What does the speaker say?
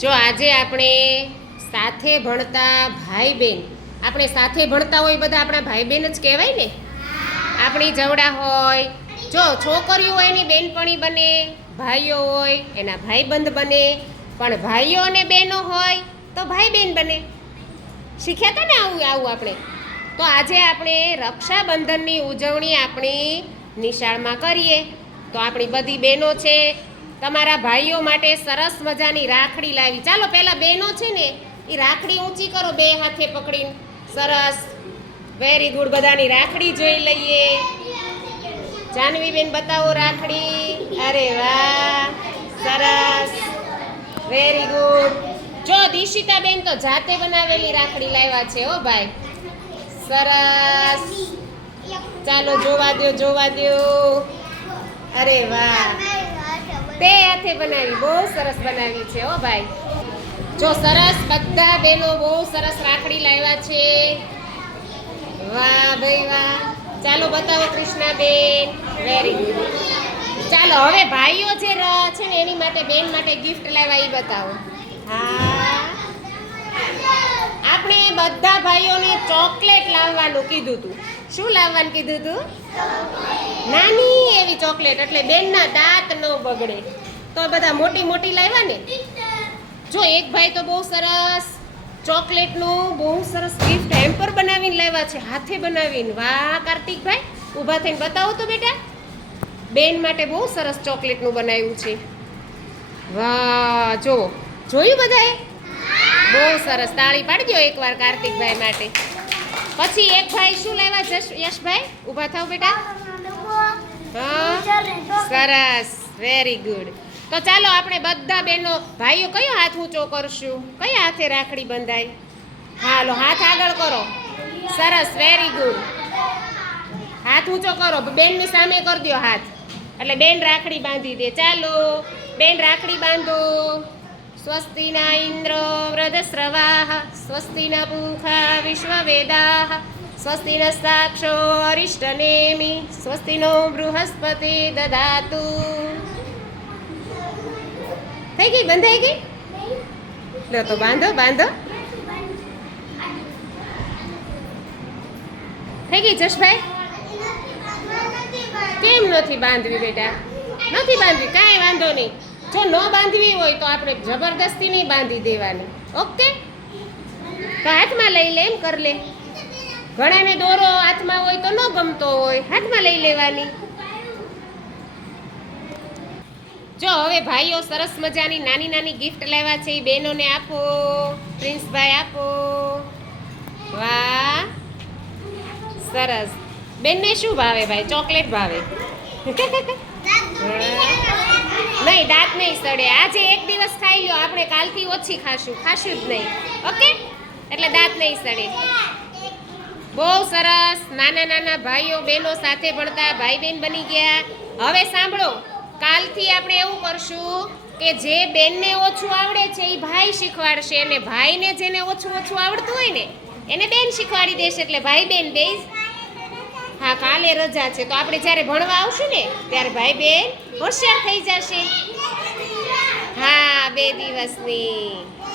જો આજે આપણે સાથે ભણતા ભાઈ બહેન આપણે સાથે ભણતા હોય બધા આપણા ભાઈ બહેન જ કહેવાય ને? આપણી જવડા હોય, જો છોકરીઓ હોય એની બેનપણી બને, ભાઈઓ હોય, એના ભાઈબંધ બને, પણ ભાઈઓ અને બહેનો હોય તો ભાઈ બહેન બને. શીખ્યા હતા ને આવું આવું આપણે? તો આજે આપણે રક્ષાબંધનની ઉજવણી આપણી નિશાળમાં કરીએ. તો આપણી બધી બહેનો છે તમારા ભાઈઓ માટે સરસ મજાની રાખડી લાવી. ચાલો, પહેલાં બહેનો છે ને, એ રાખડી ઊંચી કરો, બે હાથે પકડીને. સરસ. વેરી ગુડ બધાની રાખડી જોઈ લઈએ. જાનવીબેન, બતાવો રાખડી. અરે વાહ. સરસ. વેરી ગુડ જો, દીશિતાબેન તો જાતે બનાવેલી રાખડી લાવ્યા છે, હો ભાઈ. સરસ. ચાલો, જોવા દો જોવા દો અરે વાહ. હાથે બનાવી, બહુ સરસ બનાવી છે હો ભાઈ. જો સરસ બધા બહેનો બહુ સરસ રાખડી લાવ્યા છે. વાહ ભાઈ વાહ. ચાલો બતાવો કૃષ્ણાબેન. વેરી ગુડ ચાલો, હવે ભાઈઓ જે છે ને, એની માટે, બેન માટે ગિફ્ટ લાવ્યા એ બતાવો. હા. આપણે બધા ભાઈઓને ચોકલેટ લાવવાનું કીધું હતું શું લાવવાનું કીધું હતું નાની એવી ચોકલેટ, એટલે બેનના દાંત ન બગડે. તો બધા મોટી મોટી લાવ્યા ને? જો એક ભાઈ તો બહુ સરસ ચોકલેટનું બહુ સરસ ગિફ્ટ હેમ્પર બનાવીને લાવ્યા છે હાથે બનાવીને. વાહ કાર્તિકભાઈ ઊભા થઈને બતાવો તો બેટા. બેન માટે બહુ સરસ ચોકલેટનું બનાવ્યું છે. વાહ જો જોયું બધાએ? બહુ સરસ. તાળી પાડજો એકવાર કાર્તિકભાઈ માટે. પછી એક ભાઈ શું લાવ્યા? જશ યશભાઈ ઊભા થાવ બેટા. હા સરસ. વેરી ગુડ તો ચાલો આપણે બધા બહેનો ભાઈઓ કયો હાથ ઊંચો કરશું? કયા હાથે રાખડી બંધાય? હાલો, હાથ આગળ કરો. સરસ વેરી ગુડ હાથ ઊંચો કરો. બેનની સામે કરી દો હાથ. એટલે બેન રાખડી બાંધી દે. ચાલો, બેન રાખડી બાંધો. સ્વસ્તિના ઇન્દ્ર વ્રધસ્રવાહ સ્વસ્તિના પૂખા વિશ્વવેદાઃ સ્વસ્તિન સાક્ષો અરિષ્ટનેમિ, સ્વસ્તિનો બૃહસ્પતિ દદાતુ થઈ ગઈ? બંધાઈ ગઈ? લો તો બાંધો બાંધો. થઈ ગઈ જશભાઈ? કેમ નથી બાંધવી બેટા? નથી બાંધવી કાંઈ વાંધો નહીં. જો ન બાંધવી હોય તો આપણે જબરદસ્તી નહીં બાંધી દેવાની. ઓકે? તો હાથમાં લઈ લે એમ કર લે. ઘણાને દોરો હાથમાં હોય તો ન ગમતો હોય. હાથમાં લઈ લેવાની. જો હવે ભાઈઓ સરસ મજાની નાની નાની ગિફ્ટ લેવા છે એ બહેનોને આપો પ્રિન્સભાઈ આપો. વાહ. સરસ. બેનને શું ભાવે ભાઈ? ચોકલેટ ભાવે. નહીં દાંત નહીં સડે. આજે એક દિવસ ખાઈ લો આપણે કાલથી ઓછી ખાશું. ખાશું જ નહીં. ઓકે? એટલે દાંત નહીં સડે. બહુ સરસ. નાના નાના ભાઈઓ બહેનો સાથે ભણતા ભાઈ બહેન બની ગયા. હવે સાંભળો. કાલથી આપણે એવું કરશું કે જે બેનને ઓછું આવડે છે એ ભાઈ શીખવાડશે અને ભાઈને જેને ઓછું ઓછું આવડતું હોય ને, એને બેન શીખવાડી દેશે એટલે ભાઈ બેન બે હા, કાલે રજા છે, તો આપણે જ્યારે ભણવા આવશું ને, ત્યારે ભાઈ બેન હોશિયાર થઈ જશે. હા, બે દિવસની.